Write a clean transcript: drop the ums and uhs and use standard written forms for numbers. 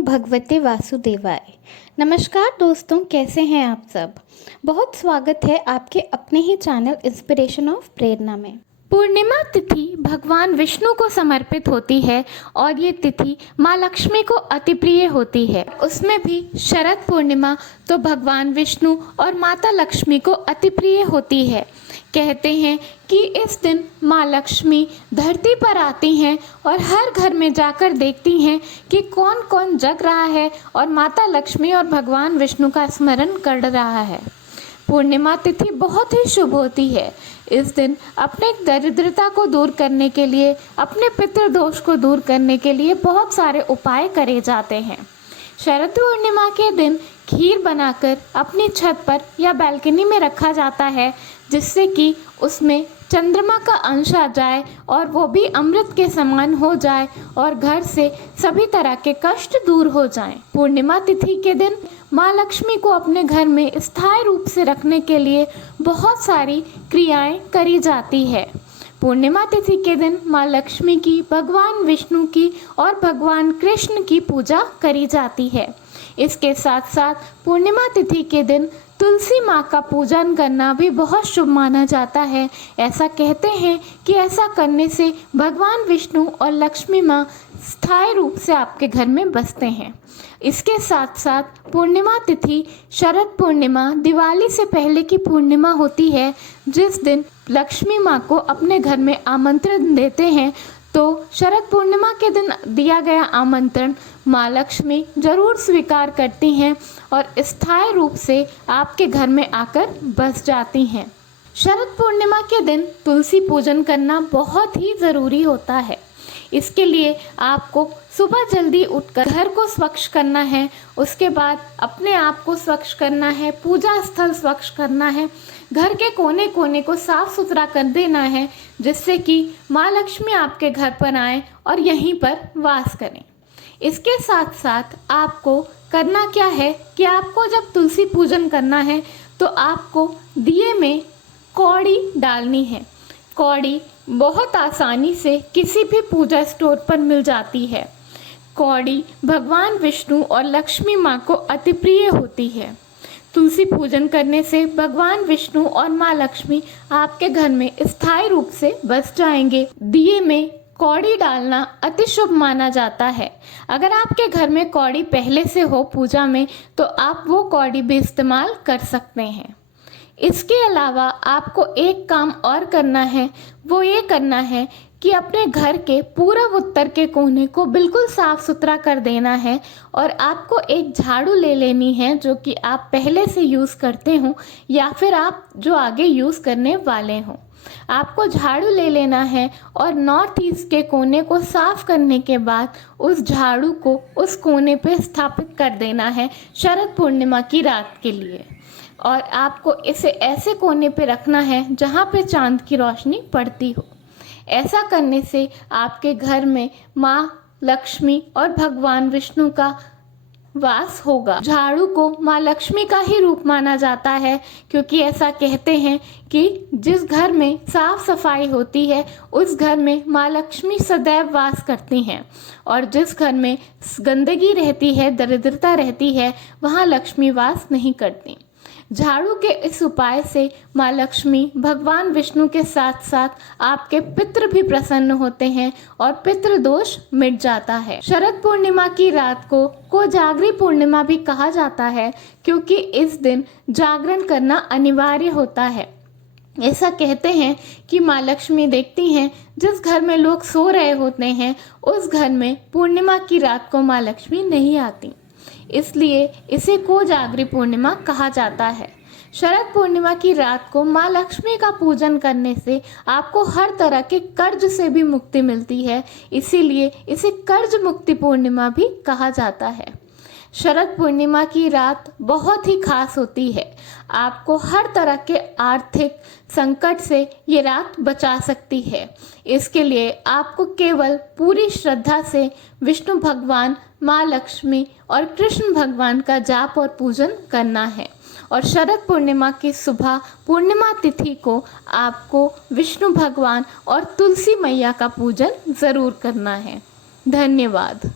भगवते वासुदेवाय। नमस्कार दोस्तों, कैसे हैं आप सब। बहुत स्वागत है आपके अपने ही चैनल इंस्पिरेशन ऑफ प्रेरणा में। पूर्णिमा तिथि भगवान विष्णु को समर्पित होती है और ये तिथि माँ लक्ष्मी को अति प्रिय होती है। उसमें भी शरद पूर्णिमा तो भगवान विष्णु और माता लक्ष्मी को अति प्रिय होती है। कहते हैं कि इस दिन माँ लक्ष्मी धरती पर आती हैं और हर घर में जाकर देखती हैं कि कौन कौन जग रहा है और माता लक्ष्मी और भगवान विष्णु का स्मरण कर रहा है। पूर्णिमा तिथि बहुत ही शुभ होती है। इस दिन अपने दरिद्रता को दूर करने के लिए, अपने पितृदोष को दूर करने के लिए बहुत सारे उपाय करे जाते हैं। शरद पूर्णिमा के दिन खीर बनाकर अपनी छत पर या बालकनी में रखा जाता है, जिससे कि उसमें चंद्रमा का अंश आ जाए और वो भी अमृत के समान हो जाए और घर से सभी तरह के कष्ट दूर हो जाएं। पूर्णिमा तिथि के दिन माँ लक्ष्मी को अपने घर में स्थायी रूप से रखने के लिए बहुत सारी क्रियाएं करी जाती है। पूर्णिमा तिथि के दिन माँ लक्ष्मी की, भगवान विष्णु की और भगवान कृष्ण की पूजा करी जाती है। इसके साथ साथ पूर्णिमा तिथि के दिन तुलसी माँ का पूजन करना भी बहुत शुभ माना जाता है। ऐसा कहते हैं कि ऐसा करने से भगवान विष्णु और लक्ष्मी माँ स्थायी रूप से आपके घर में बसते हैं। इसके साथ साथ पूर्णिमा तिथि शरद पूर्णिमा दिवाली से पहले की पूर्णिमा होती है, जिस दिन लक्ष्मी माँ को अपने घर में आमंत्रण देते हैं। तो शरद पूर्णिमा के दिन दिया गया आमंत्रण माँ लक्ष्मी जरूर स्वीकार करती हैं और स्थायी रूप से आपके घर में आकर बस जाती हैं। शरद पूर्णिमा के दिन तुलसी पूजन करना बहुत ही ज़रूरी होता है। इसके लिए आपको सुबह जल्दी उठकर घर को स्वच्छ करना है, उसके बाद अपने आप को स्वच्छ करना है, पूजा स्थल स्वच्छ करना है, घर के कोने कोने को साफ सुथरा कर देना है, जिससे कि माँ लक्ष्मी आपके घर पर आएँ और यहीं पर वास करें। इसके साथ साथ आपको करना क्या है कि आपको जब तुलसी पूजन करना है तो आपको दिए में कौड़ी डालनी है। कौड़ी बहुत आसानी से किसी भी पूजा स्टोर पर मिल जाती है। कौड़ी भगवान विष्णु और लक्ष्मी माँ को अति प्रिय होती है। तुलसी पूजन करने से भगवान विष्णु और माँ लक्ष्मी आपके घर में स्थायी रूप से बस जाएंगे। दिए में कौड़ी डालना अति शुभ माना जाता है। अगर आपके घर में कौड़ी पहले से हो पूजा में, तो आप वो कौड़ी भी इस्तेमाल कर सकते हैं। इसके अलावा आपको एक काम और करना है, वो ये करना है कि अपने घर के पूर्व उत्तर के कोने को बिल्कुल साफ सुथरा कर देना है और आपको एक झाड़ू ले लेनी है, जो कि आप पहले से यूज़ करते हो या फिर आप जो आगे यूज़ करने वाले हों। आपको झाड़ू ले लेना है और नॉर्थ ईस्ट के कोने को साफ करने के बाद उस झाड़ू को उस कोने पे स्थापित कर देना है शरद पूर्णिमा की रात के लिए। और आपको इसे ऐसे कोने पे रखना है जहाँ पे चांद की रोशनी पड़ती हो। ऐसा करने से आपके घर में माँ लक्ष्मी और भगवान विष्णु का वास होगा। झाड़ू को माँ लक्ष्मी का ही रूप माना जाता है, क्योंकि ऐसा कहते हैं कि जिस घर में साफ सफाई होती है उस घर में माँ लक्ष्मी सदैव वास करती हैं, और जिस घर में गंदगी रहती है, दरिद्रता रहती है, वहाँ लक्ष्मी वास नहीं करती। झाड़ू के इस उपाय से माँ लक्ष्मी भगवान विष्णु के साथ साथ आपके पितृ भी प्रसन्न होते हैं और पितृ दोष मिट जाता है। शरद पूर्णिमा की रात को कोजागरी पूर्णिमा भी कहा जाता है, क्योंकि इस दिन जागरण करना अनिवार्य होता है। ऐसा कहते हैं कि माँ लक्ष्मी देखती हैं जिस घर में लोग सो रहे होते हैं उस घर में पूर्णिमा की रात को माँ लक्ष्मी नहीं आती, इसलिए इसे कोजागरी पूर्णिमा कहा जाता है। शरद पूर्णिमा की रात को माँ लक्ष्मी का पूजन करने से आपको हर तरह के कर्ज से भी मुक्ति मिलती है, इसीलिए इसे कर्ज मुक्ति पूर्णिमा भी कहा जाता है। शरद पूर्णिमा की रात बहुत ही खास होती है। आपको हर तरह के आर्थिक संकट से ये रात बचा सकती है। इसके लिए आपको केवल पूरी श्रद्धा से विष्णु भगवान, माँ लक्ष्मी और कृष्ण भगवान का जाप और पूजन करना है। और शरद पूर्णिमा की सुबह पूर्णिमा तिथि को आपको विष्णु भगवान और तुलसी मैया का पूजन ज़रूर करना है। धन्यवाद।